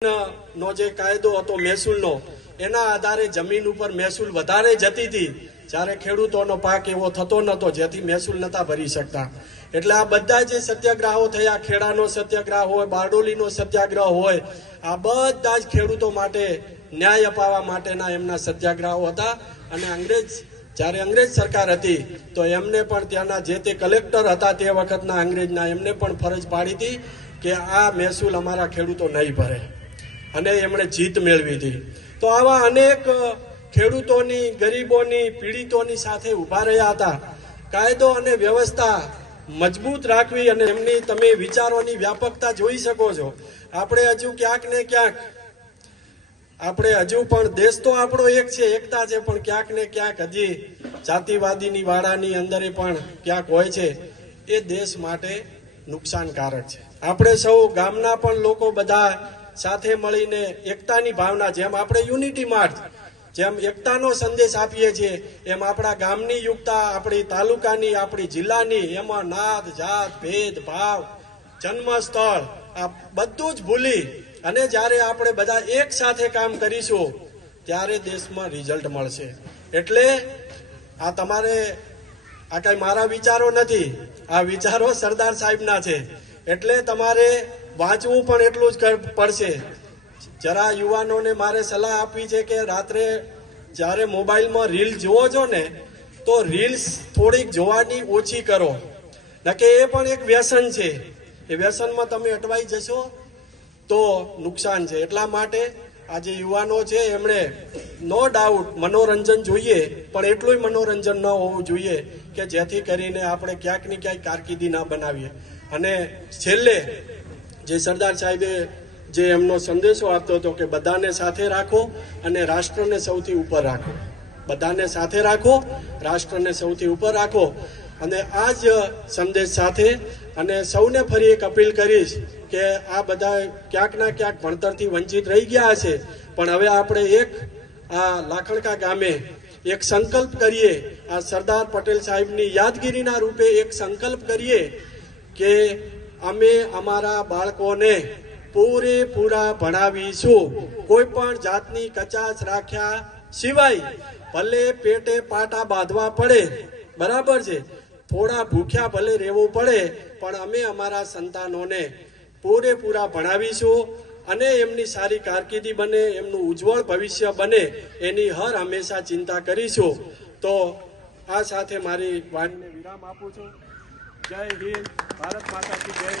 નો જે કાયદો હતો મહેસૂલનો એના આધારે જમીન ઉપર મહેસૂલ વધારે જતી હતી, જ્યારે ખેડૂતોનો પાક એવો થતો નહોતો જેથી મહેસૂલ નતા ભરી શકતા. એટલે આ બધા જે સત્યાગ્રહો થયા, ખેડાનો સત્યાગ્રહ હોય, બારડોલીનો સત્યાગ્રહ હોય, આ બધા જ ખેડૂતો માટે ન્યાય અપાવવા માટેના એમના સત્યાગ્રહો હતા. અને જ્યારે અંગ્રેજ સરકાર હતી તો એમને પણ ત્યાંના જે તે કલેક્ટર હતા તે વખતના અંગ્રેજના એમને પણ ફરજ પાડી હતી કે આ મહેસૂલ અમારા ખેડૂતો નહીં ભરે, અને એમણે જીત મેળવી હતી. તો આવા અનેક ખેડૂતોની, ગરીબોની, પીડિતોની સાથે ઊભા રહ્યા હતા. કાયદો અને વ્યવસ્થા મજબૂત રાખવી, અને એમની તમે વિચારોની વ્યાપકતા જોઈ શકો છો. આપણે હજુ ક્યાંક ને ક્યાંક હજુ પણ દેશ તો આપણો એક છે, એકતા છે, પણ ક્યાંક ને ક્યાંક હજી જાતિવાદીની વાડાની અંદરે પણ ક્યાંક હોય છે. એ દેશ માટે નુકસાનકારક છે. આપણે સૌ ગામના પણ લોકો બધા સાથે મળીને એકતાની ભાવના, જેમ આપણે યુનિટી માર્ચ, જેમ એકતાનો સંદેશ આપીએ છીએ, એમ આપણા ગામની યુક્તા, આપણી તાલુકાની, આપણી જિલ્લાની, એમાં નાત, જાત, ભેદ ભાવ, જન્મ સ્થળ આ બધું જ ભૂલી અને જ્યારે આપણે બધા એક સાથે કામ કરીશું ત્યારે દેશમાં રિઝલ્ટ મળશે. એટલે આ તમારે, આ કઈ મારા વિચારો નથી, આ વિચારો સરદાર સાહેબના છે. એટલે તમારે વાંચવું પણ એટલું જ પડશે. જરા યુવાનોને મારે સલાહ આપવી છે કે રાત્રે જ્યારે મોબાઈલમાં રીલ જુઓ છો ને, તો રીલ્સ થોડીક જોવાની ઓછી કરો, નકે એ પણ એક વ્યસન છે. એ વ્યસનમાં તમે અટવાઈ જશો તો નુકસાન છે. એટલા માટે આ જે યુવાનો છે એમણે નો ડાઉટ મનોરંજન જોઈએ, પણ એટલું મનોરંજન ન હોવું જોઈએ કે જેથી કરીને આપણે ક્યાંક ને ક્યાંક કારકિર્દી ના બનાવીએ. અને છેલ્લે જે સરદાર સાહેબે જે એમનો સંદેશો આપતો હતો કે બધાને સાથે રાખો અને રાષ્ટ્રને સૌથી ઉપર રાખો, બધાને સાથે રાખો, રાષ્ટ્રને સૌથી ઉપર રાખો. અને આ જ સંદેશ સાથે અને સૌને ફરી એક અપીલ કરીશ કે આ બધા ક્યાંક ના ક્યાંક ભણતરથી વંચિત રહી ગયા હશે, પણ હવે આપણે એક આ લાખણકા ગામે એક સંકલ્પ કરીએ, આ સરદાર પટેલ સાહેબની યાદગીરીના રૂપે એક સંકલ્પ કરીએ કે અમે અમારા બાળકોને પૂરેપૂરા ભણાવીશું, કોઈ પણ જાતની કચાશ રાખ્યા સિવાય. ભલે પેટે પાટા બાંધવા પડે, બરાબર છે, થોડા ભૂખ્યા ભલે રહેવું પડે, પણ અમે અમારા સંતાનોને પૂરેપૂરા ભણાવીશું અને એમની સારી કારકિર્દી બને, એમનું ઉજ્જવળ ભવિષ્ય બને, એની હર હંમેશા ચિંતા કરીશું. તો આ સાથે મારી વાણીને વિરામ આપું છું. જય હિન્દ, ભારત માતા કી જય.